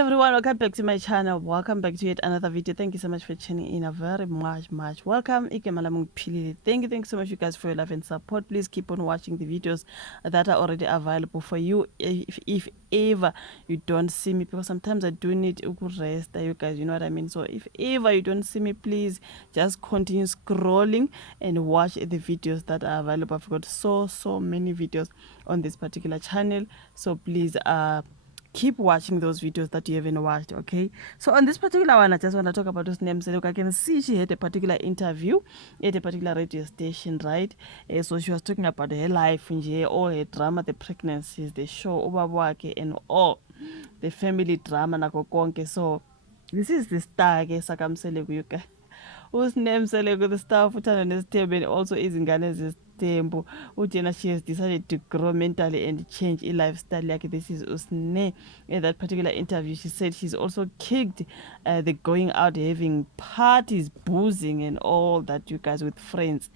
everyone, welcome back to my channel. Welcome back to yet another video. Thank you so much for tuning in. A very much welcome. Thank you so much, you guys, for your love and support. Please keep on watching the videos that are already available for you. If ever you don't see me, because sometimes I do need to rest, you guys, you know what I mean. So if ever you don't see me, please just continue scrolling and watch the videos that are available. I've got so many videos on this particular channel, so please keep watching those videos that you haven't watched. Okay, so on this particular one, I just want to talk about those names. Look, I can see she had a particular interview at a particular radio station, right? So she was talking about her life and all her drama, the pregnancies, the show ubabwakhe, and all the family drama nako konke. So this is the star ke sakamseleku, you guys. Usinemseleko, the star futhanda nesithembu, and also izingane zesithembu. Ujena, she has decided to grow mentally and change a lifestyle yakhe. This is Usne. In that particular interview, she said she's also kicked the going out, having parties, boozing and all that, you guys, with friends.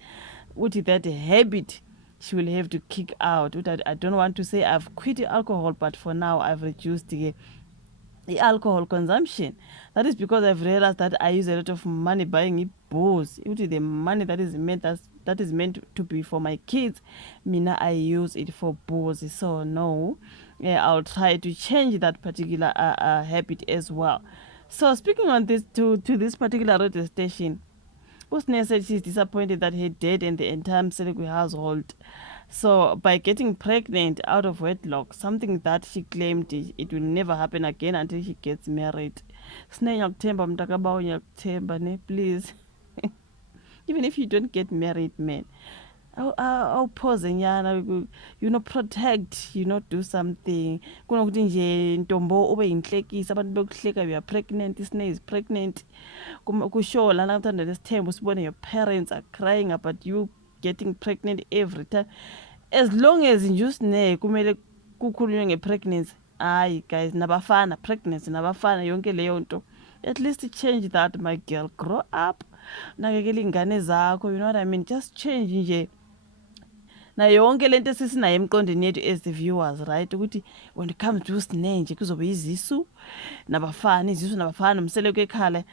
Uthi that habit she will have to kick out. I don't want to say I've quit alcohol, but for now I've reduced the alcohol consumption. That is because I've realized that I use a lot of money buying booze. The money that is meant to be for my kids, mina I use it for booze. So no, I'll try to change that particular habit as well. So speaking on this to this particular radio station, Usne said she's disappointed that her dad and the entire Mseleku household, so by getting pregnant out of wedlock, something that she claimed it will never happen again until she gets married. Please. Even if you don't get married, man, I'll pause and protect, do something. Kunokuthi nje ntombo ube yinhlekisa abantu bekuhleka you are pregnant, isine is pregnant. Kusho lana kuthanda lesithembu sibone your parents are crying about you getting pregnant every time. As long as nje usine kumele kukhulunywe ngepregnancy. Hayi guys, nabafana pregnancy, nabafana yonke leyo nto. At least change that, my girl. Grow up. Nakekela ingane zakho, you know what I mean? Just change nje. Na yonke lento esisinayo emqondweni yethu as the viewers, right, ukuthi when it comes to usine nje kuzobe izisu nabafana, izisu nabafana umseleko ekhala.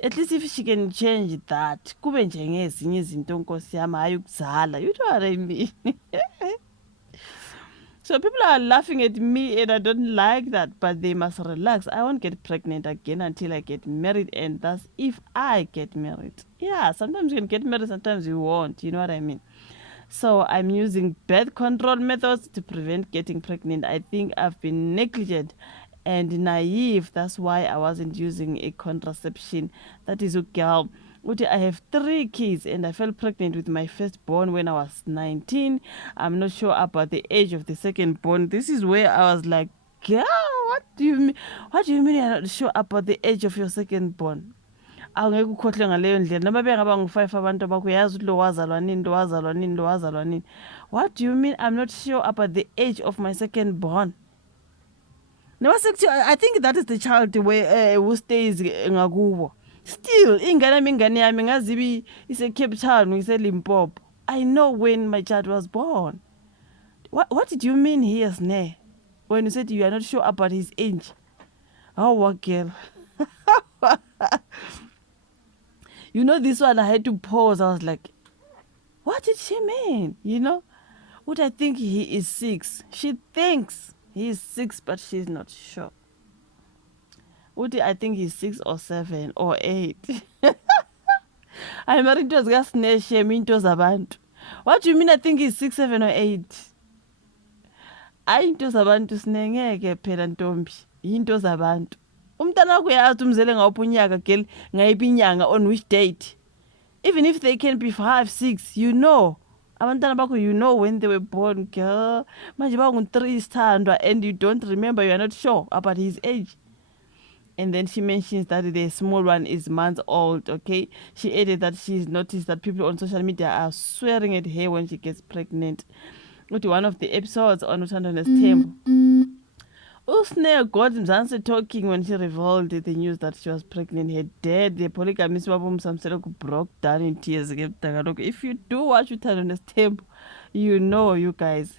At least if she can change that, kube nje ngezinye izinto nkosi yami, hayi ukuzala. You know what I mean? So people are laughing at me and I don't like that, but they must relax. I won't get pregnant again until I get married, and that's if I get married. Yeah, sometimes you can get married, sometimes you won't. You know what I mean? So I'm using birth control methods to prevent getting pregnant. I think I've been negligent and naive. That's why I wasn't using a contraception. That is a girl. I have 3 kids and I fell pregnant with my firstborn when I was 19. I'm not sure about the age of the secondborn. This is where I was like, girl, what do you mean? What do you mean you're not sure about the age of your secondborn? Awungeke ukhohle ngaleyo ndlela noma bengaba ngu5 abantu abakuyazi ukuthi lo wazalwa nini, lo wazalwa nini, lo wazalwa nini. What do you mean I'm not sure about the age of my secondborn? No, I think that is the child who stays ngakubo. Still, ingane yami ngazibi ise Cape Town, ise Limpopo. I know when my child was born. What did you mean here, Sne? When you said you are not sure about his age? Oh, what girl? This one I had to pause. I was like, what did she mean? What I think he is 6. She thinks he is 6, but she's not sure. What I think he's 6 or 7 or 8. I'm married to a zabantu. What do you mean I think he's 6, 7 or 8? Into zabantu sinengeke phela ntombi. Into zabantu. Umntana wakho uyazi umzele ngawuphi unyaka girl, ngayiphi inyanga, on which date. Even if they can be 5, 6, abantwana bakho, when they were born, girl. Manje bangu-3 isithandwa and you don't remember, you are not sure about his age. And then she mentions that the small one is months old, okay? She added that she's noticed that people on social media are swearing at her when she gets pregnant. One of the episodes on Uthando Nesithembu, Usne got Mzansi talking when she revealed the news that she was pregnant. Her dad, the polygamist Babum Samseleko, broke down in tears. If you do watch Uthando Nesithembu, you guys.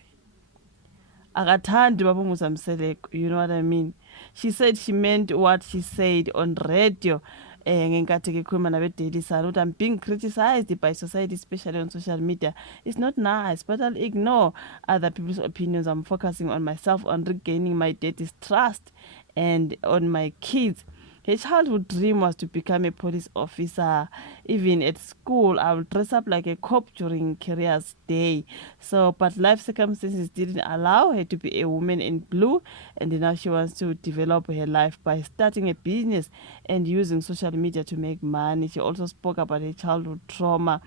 Akathandi Babum Samseleko, you know what I mean? she said she meant what she said on radio. Ngenkathi ke khuluma nabe-Daily Sun ukuthi I'm being criticized by society, especially on social media. It's not nice, but I'll ignore other people's opinions. I'm focusing on myself, on regaining my daddy's trust, and on my kids. Her childhood dream was to become a police officer. Even at school, I would dress up like a cop during careers day. So, but life circumstances didn't allow her to be a woman in blue, and now she wants to develop her life by starting a business and using social media to make money. She also spoke about her childhood trauma.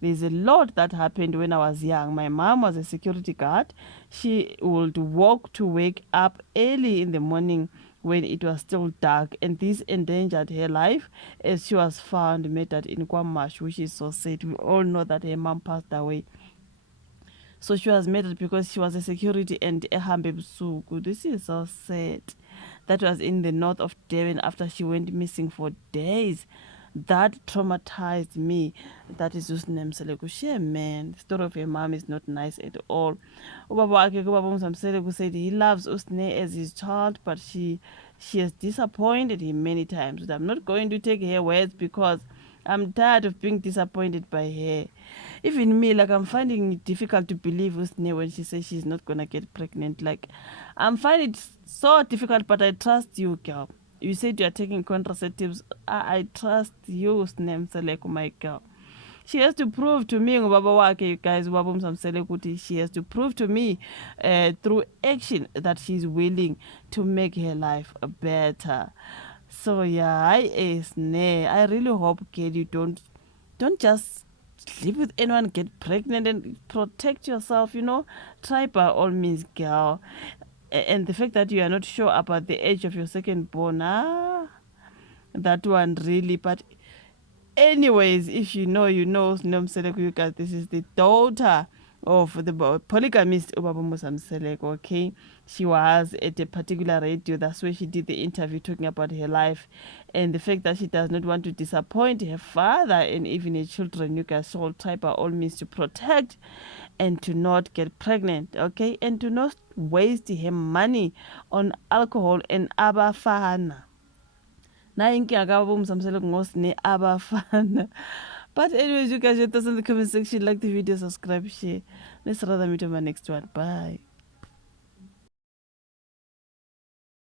There's a lot that happened when I was young. My mom was a security guard. She would walk to wake up early in the morning when it was still dark, and this endangered her life as she was found murdered in KwaMashu, which is so sad. We all know that her mom passed away. So she was murdered because she was a security and ehambe busuku. This is so sad. That was in the north of Devon after she went missing for days. That traumatized me. That is Usnem Selekushia, man. The story of her mom is not nice at all. Ubaba Msamseleku said he loves Usne as his child, but she has disappointed him many times. I'm not going to take her words because I'm tired of being disappointed by her. Even me, like, I'm finding it difficult to believe Usne when she says she's not gonna get pregnant. Like, I'm finding it so difficult, but I trust you, girl. You said you are taking contraceptives. I trust you, Usne Mseleku, my girl. She has to prove to me, you guys, she has to prove to me through action that she's willing to make her life better. So yeah, I really hope, girl, you don't just live with anyone, get pregnant, and protect yourself, try by all means, girl. And the fact that you are not sure about the age of your second born, that one really. But anyways, if you know, Nomseleko, you guys, this is the daughter of the polygamist Ubaba Msamseleko, okay? She was at a particular radio. That's where she did the interview talking about her life and the fact that she does not want to disappoint her father and even her children. You guys should try by all means to protect and to not get pregnant, okay? And to not waste her money on alcohol and abafana. Abafana. But anyways, you guys, your thoughts in the comment section. Like the video, subscribe, share. Let's rather meet on my next one. Bye.